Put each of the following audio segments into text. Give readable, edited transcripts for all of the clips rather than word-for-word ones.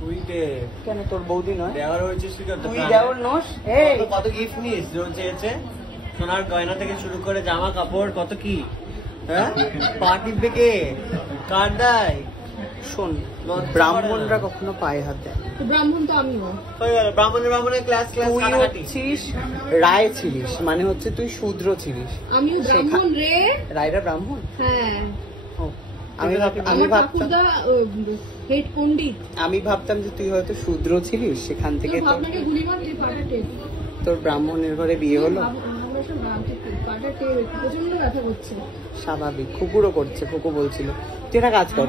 তুই কে কেন তোর বৌদি নয়? দেওয়ার হয়েছিস তুই দেওয়ার নস? এই কত গিফট নিস জোর চেয়েছে, সোনার গয়না থেকে শুরু করে জামা কাপড় কত কি, হ্যাঁ পা টিপবে কে, কার দেয়? শোন, ব্রাহ্মণরা কখনো পায়ে হাত দেয়। ব্রাহ্মণ তো আমিও। হয়ে গেল ব্রাহ্মণের ক্লাস তুই কাটাকাটি। হচ্ছিস রায় ছিলিস, মানে হচ্ছে তুই শূদ্র ছিলিস। আমিও ব্রাহ্মণ রে। রায়রা ব্রাহ্মণ? হ্যাঁ। ও, আমি ভাবতাম হেড পণ্ডিত। আমি ভাবতাম যে তুই হয়তো শূদ্র ছিলিস, সেখান থেকে তোর ভাবনাকে গুলি মার, তুই পাটা টেপ। তোর ব্রাহ্মণের ঘরে বিয়ে হলো। আমরা সব পাটা টেপ, প্রচন্ড ব্যথা করছে। স্বাভাবিক, কুকুরও করছে, কুকুর বলছিল। তুই একটা কাজ কর,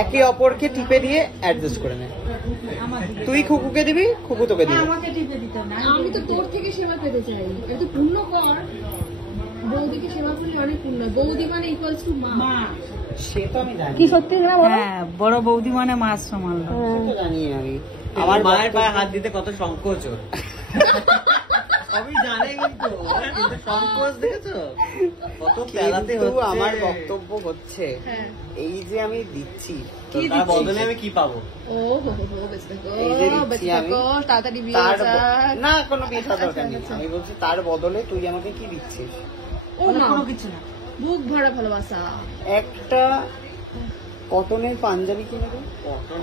একে অপরকে টিপে দিয়ে অ্যাডজাস্ট করে নে। তুই খুকুকে দিবি, খুকু তোকে দিবি। আমি তো তোর থেকে সেবা পেতে চাই, একটু পূর্ণ কর। বৌদিকে সেবা করলে অনেক পূর্ণ। বৌদি মানে ইকুয়ালস টু মা। সে তো আমি জানি। কি সত্যি না বলো? হ্যাঁ, বড় বৌদি মানে মাছ সমান। তো জানি আমি। আমার মায়ের পায়ে হাত দিতে কত সংকোচ ওর। সবই জানে কিন্তু সংকোচ দেখেছো কত পেলাতে হচ্ছে। আমার বক্তব্য হচ্ছে হ্যাঁ। এই যে আমি দিচ্ছি, তার বদলে আমি কি পাবো? ও হো হো হো, বেঁচে থাকো, এই যে দিচ্ছি বেঁচে আমি, থাকো, তাড়াতাড়ি বিয়ে তার হয়ে যাক। না কোনো বিয়ে থাকার দরকার নেই। আচ্ছা। আমি বলছি তার বদলে তুই আমাকে কি দিচ্ছিস? ও না, কোনো কিছু না। বুক ভরা ভালোবাসা। একটা কটনের পাঞ্জাবি কিনে দে।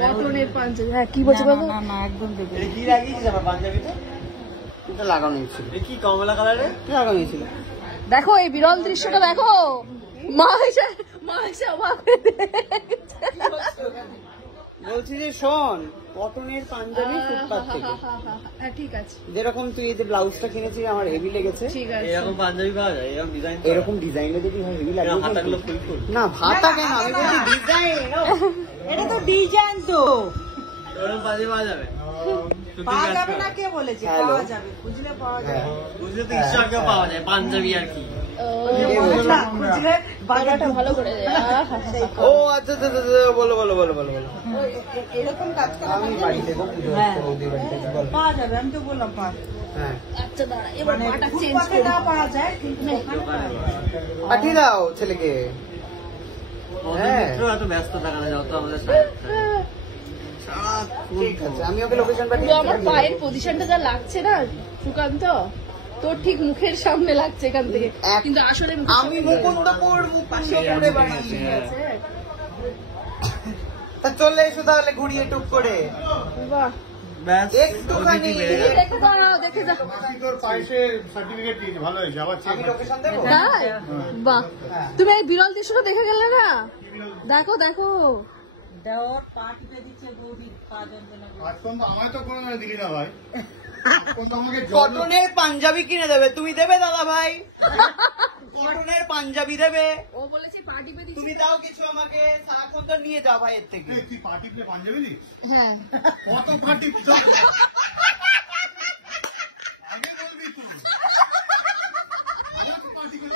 কটনের পাঞ্জাবি। হ্যাঁ, কি বলছো বাবু? না না, একদম দেবে এটা কি লাগিয়েছিস আমার পাঞ্জাবিতে? এটা লাগানো ছিল। এটা কি কমলা কালারে? লাগানো ছিল। দেখো এই বিরল দৃশ্যটা দেখো। মা এসে অবাক হয়ে দেখছে। বলছি যে শোন, কটনের পাঞ্জাবি ফুটপাত থেকে। হ্যাঁ, ঠিক আছে, যেরকম তুই এই যে ব্লাউজটা কিনেছিস আমার হেভি লেগেছে। ঠিক আছে। এরকম পাঞ্জাবি পাওয়া যায়? এরকম ডিজাইন? এরকম ডিজাইনে যদি হয় হেভি লাগবে। হাতাগুলো ফুল ফুল? না ভাতা কেন, আমি বলছি ডিজাইন। এটা তো ডিজাইন তো এরকম পাঞ্জাবি পাওয়া যাবে? পাওয়া যাবে না, কে বলেছে পাওয়া যাবে? বুঝলে পাওয়া যাবে। বুঝলে তো ঈশ্বরকেও পাওয়া যায় পাঞ্জাবি আর কি। বুঝলে বাজারটা ভালো করে দে। ও আচ্ছা আচ্ছা আচ্ছা, বলো বলো বলো বলো বলো। এরকম কাজ করা আমি বাড়ি থেকে পুজো হচ্ছে, বৌদির বাড়ি থেকে বল। পাওয়া যাবে, আমি তো বললাম পাওয়া যাবে। হ্যাঁ, আচ্ছা দাঁড়া, এবার পাটা চেঞ্জ ফুটপাতে করে না পাওয়া যায়, কিন্তু ওখানে পাওয়া যায়। পাঠিয়ে দাও ছেলেকে। হ্যাঁ। মিত্র এত ব্যস্ত থাকা না, যত আমাদের সাথে ঠিক আছে, আমি ওকে লোকেশন পুরো পাঠিয়ে আমার পায়ের পজিশনটা যা লাগছে না সুকান্ত, তোর ঠিক মুখের সামনে লাগছে এখান থেকে, কিন্তু আসলে আমি মুকুন্দপুরে বাড়ি। তা চলে এসো তাহলে ঘুরিয়ে টুক করে। বাহ, ব্যাস একটুখানি একটু দাঁড়াও, দেখে যা। তোর পাইসে সার্টিফিকেট দিয়েছে, ভালো হয়েছে। আবার চেক আমি লোকেশন দেবো। তাই? বাহ, তুমি এই বিরল দৃশ্যটা দেখে গেলে না? দেখো দেখো, দেওয়ার পা টিপে দিচ্ছে বৌদি, পা যন্ত্রণা করে। আজ পর্যন্ত আমায় তো কোনো দিলি না ভাই। আমাকে কটনের পাঞ্জাবি কিনে দেবে, তুমি দেবে দাদা ভাই? কটনের পাঞ্জাবি দেবে? ও বলেছে পার্টি পে দিচ্ছি। তুমি দাও কিছু আমাকে, সারাক্ষণ তো নিয়ে যাও ভাই এর থেকে। তুই পার্টি প্লে পাঞ্জাবি দিস? হ্যাঁ, কত পার্টি আগে বলবি তুই। আমার তো party করে-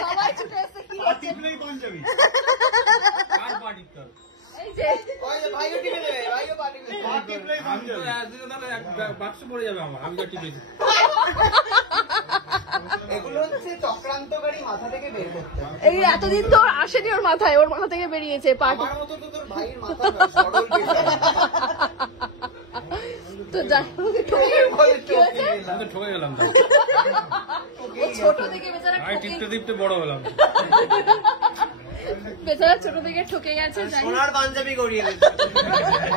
সবাই ছুটে এসে কি party play পাঞ্জাবি। এই যে ওই যে ভাইও টিপে দেবে, ভাইও পার্টি করবে। Party play panjabi. এগুলো হচ্ছে চক্রান্তকারী মাথা থেকে বের করতে হবে। এই এতদিন তো ওর আসেনি, ওর মাথায়, ওর মাথা থেকে বেরিয়েছে পার্টি। আমার মতো তো তোর ভাইয়ের মাথা নয়, সরল বিষয়। তো যাই হোক, কি হয়েছে? ঠকে গেলাম ও ছোট থেকে বেচারা টিপতে টিপতে বড় হলাম। বেচারা ছোট থেকে ঠকে গেছে। যাই হোক। সোনার পাঞ্জাবি করিয়ে দিচ্ছে।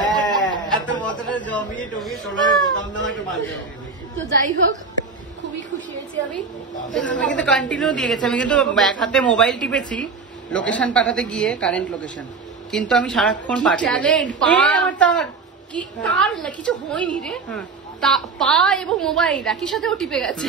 হ্যাঁ, এত বছরের জমিয়ে টমিয়ে সোনার বোতাম দেওয়া একটু পাঞ্জাবি। তো যাই হোক, খুবই খুশি হয়েছি আমি। আমি কিন্তু কন্টিনিউ দিয়ে গেছি। আমি কিন্তু এক হাতে মোবাইল টিপেছি লোকেশন পাঠাতে গিয়ে, কারেন্ট লোকেশন, কিন্তু আমি সারাক্ষণ পাঠিয়ে ট্যালেন্ট, তার কি তার কিছু হয়নি রে। পা এবং মোবাইল একই সাথে ও টিপে গেছে।